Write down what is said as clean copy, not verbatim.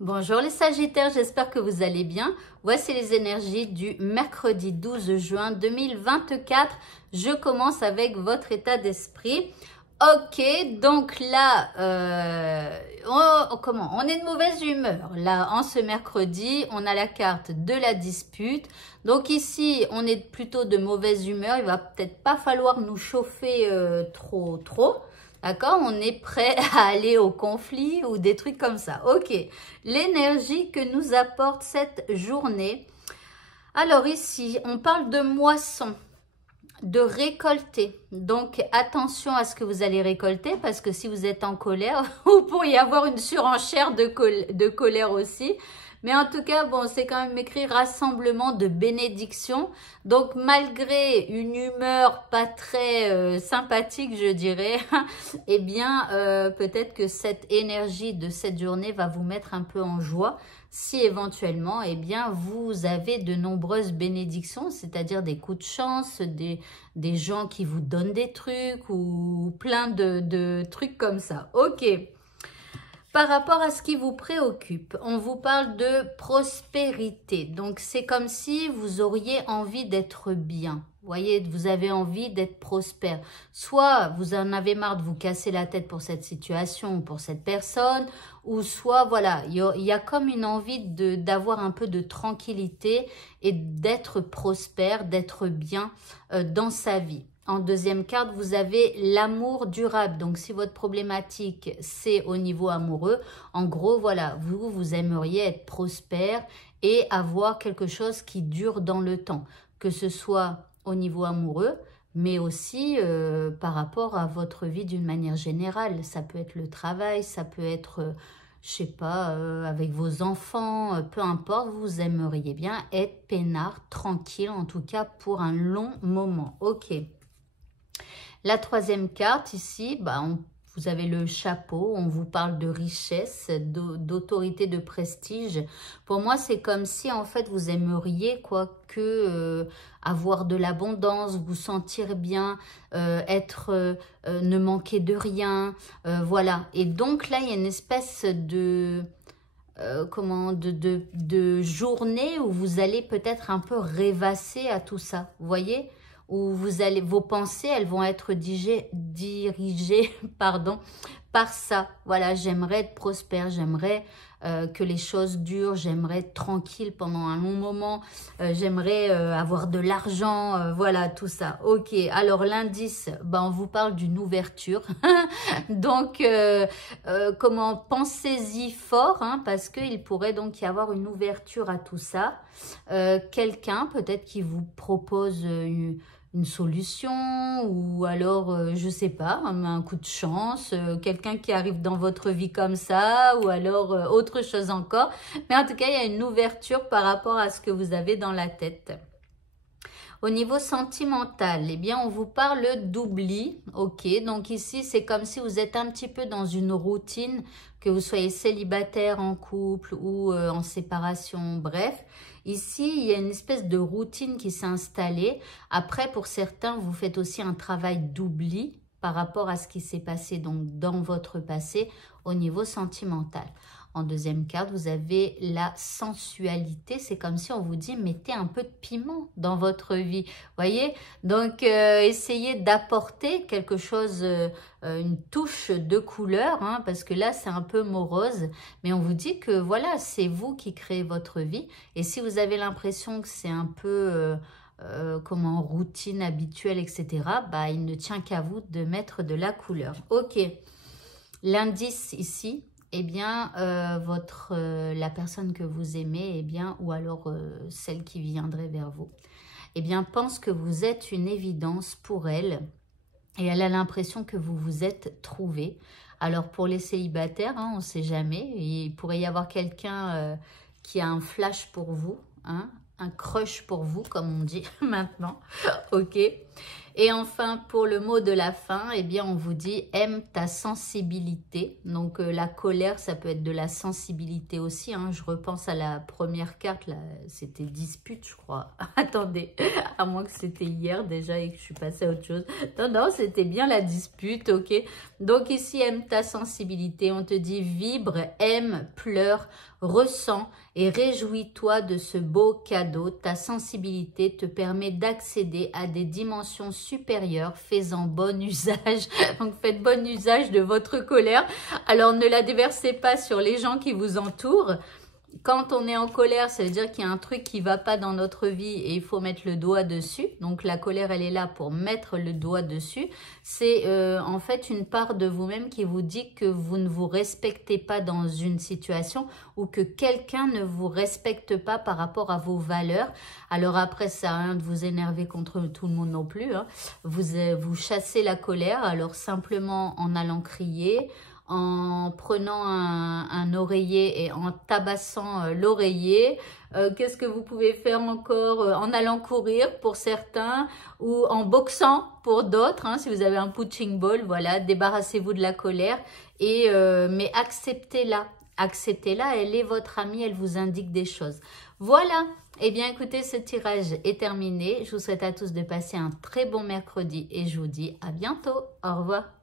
Bonjour les Sagittaires, j'espère que vous allez bien. Voici les énergies du mercredi 12 juin 2024. Je commence avec votre état d'esprit. Ok, donc là, on est de mauvaise humeur. Là, en ce mercredi, on a la carte de la dispute. Donc ici, on est plutôt de mauvaise humeur. Il va peut-être pas falloir nous chauffer trop. D'accord, on est prêt à aller au conflit ou des trucs comme ça. Ok, l'énergie que nous apporte cette journée. Alors ici, on parle de moisson, de récolter. Donc attention à ce que vous allez récolter parce que si vous êtes en colère, vous pourriez avoir une surenchère de colère aussi. Mais en tout cas, bon, c'est quand même écrit rassemblement de bénédictions. Donc, malgré une humeur pas très sympathique, je dirais, eh bien, peut-être que cette énergie de cette journée va vous mettre un peu en joie si éventuellement, eh bien, vous avez de nombreuses bénédictions, c'est-à-dire des coups de chance, des gens qui vous donnent des trucs ou plein de trucs comme ça. Ok. Par rapport à ce qui vous préoccupe, on vous parle de prospérité. Donc, c'est comme si vous auriez envie d'être bien. Vous voyez, vous avez envie d'être prospère. Soit vous en avez marre de vous casser la tête pour cette situation ou pour cette personne, ou soit, voilà, il y a comme une envie d'avoir un peu de tranquillité et d'être prospère, d'être bien dans sa vie. En deuxième carte, vous avez l'amour durable. Donc, si votre problématique, c'est au niveau amoureux, en gros, voilà, vous aimeriez être prospère et avoir quelque chose qui dure dans le temps. Que ce soit au niveau amoureux, mais aussi par rapport à votre vie d'une manière générale. Ça peut être le travail, ça peut être, je sais pas, avec vos enfants, peu importe, vous aimeriez bien être peinard, tranquille, en tout cas pour un long moment. Ok. La troisième carte ici, vous avez le chapeau, on vous parle de richesse, d'autorité, de prestige. Pour moi, c'est comme si en fait vous aimeriez avoir de l'abondance, vous sentir bien, ne manquer de rien, voilà. Et donc là, il y a une espèce de de journée où vous allez peut-être un peu rêvasser à tout ça, vous voyez, où vos pensées, elles vont être dirigées pardon, par ça. Voilà, j'aimerais être prospère, j'aimerais que les choses durent, j'aimerais être tranquille pendant un long moment, j'aimerais avoir de l'argent, voilà, tout ça. Ok, alors l'indice, on vous parle d'une ouverture. Donc, comment, pensez-y fort, hein, parce qu'il pourrait donc y avoir une ouverture à tout ça. Quelqu'un peut-être qui vous propose une solution ou alors, je sais pas, un coup de chance, quelqu'un qui arrive dans votre vie comme ça ou alors autre chose encore. Mais en tout cas, il y a une ouverture par rapport à ce que vous avez dans la tête. Au niveau sentimental, eh bien, on vous parle d'oubli. Ok, donc ici, c'est comme si vous êtes un petit peu dans une routine, que vous soyez célibataire, en couple ou en séparation, bref. Ici, il y a une espèce de routine qui s'est installée. Après, pour certains, vous faites aussi un travail d'oubli par rapport à ce qui s'est passé donc dans votre passé au niveau sentimental. En deuxième carte, vous avez la sensualité. C'est comme si on vous dit, mettez un peu de piment dans votre vie. Voyez? Donc, essayez d'apporter quelque chose, une touche de couleur, hein, parce que là, c'est un peu morose. Mais on vous dit que, voilà, c'est vous qui créez votre vie. Et si vous avez l'impression que c'est un peu... comment routine habituelle, etc., il ne tient qu'à vous de mettre de la couleur. Ok, l'indice ici, eh bien, la personne que vous aimez, eh bien, ou alors celle qui viendrait vers vous, eh bien, pense que vous êtes une évidence pour elle et elle a l'impression que vous vous êtes trouvé. Alors, pour les célibataires, hein, on ne sait jamais, il pourrait y avoir quelqu'un qui a un flash pour vous, hein, un crush pour vous, comme on dit maintenant, ok. Et enfin, pour le mot de la fin, eh bien, on vous dit « aime ta sensibilité ». Donc, la colère, ça peut être de la sensibilité aussi. Hein. Je repense à la première carte, là, c'était dispute, je crois. Attendez, à moins que c'était hier déjà et que je suis passée à autre chose. Non, non, c'était bien la dispute, ok. Donc, ici, aime ta sensibilité. On te dit « vibre, aime, pleure, ressens et réjouis-toi de ce beau cadeau. Ta sensibilité te permet d'accéder à des dimensions supérieures. Fais-en bon usage. » Donc, faites bon usage de votre colère. Alors, ne la déversez pas sur les gens qui vous entourent. Quand on est en colère, ça veut dire qu'il y a un truc qui ne va pas dans notre vie et il faut mettre le doigt dessus. Donc, la colère, elle est là pour mettre le doigt dessus. C'est en fait une part de vous-même qui vous dit que vous ne vous respectez pas dans une situation ou que quelqu'un ne vous respecte pas par rapport à vos valeurs. Alors après, ça sert à rien de vous énerver contre tout le monde non plus. Hein. Vous chassez la colère, alors simplement en allant crier, en prenant un oreiller et en tabassant l'oreiller. Qu'est-ce que vous pouvez faire encore? En allant courir pour certains ou en boxant pour d'autres. Hein, si vous avez un punching ball, voilà, débarrassez-vous de la colère. Mais acceptez-la. Acceptez-la, elle est votre amie, elle vous indique des choses. Voilà, eh bien écoutez, ce tirage est terminé. Je vous souhaite à tous de passer un très bon mercredi et je vous dis à bientôt. Au revoir.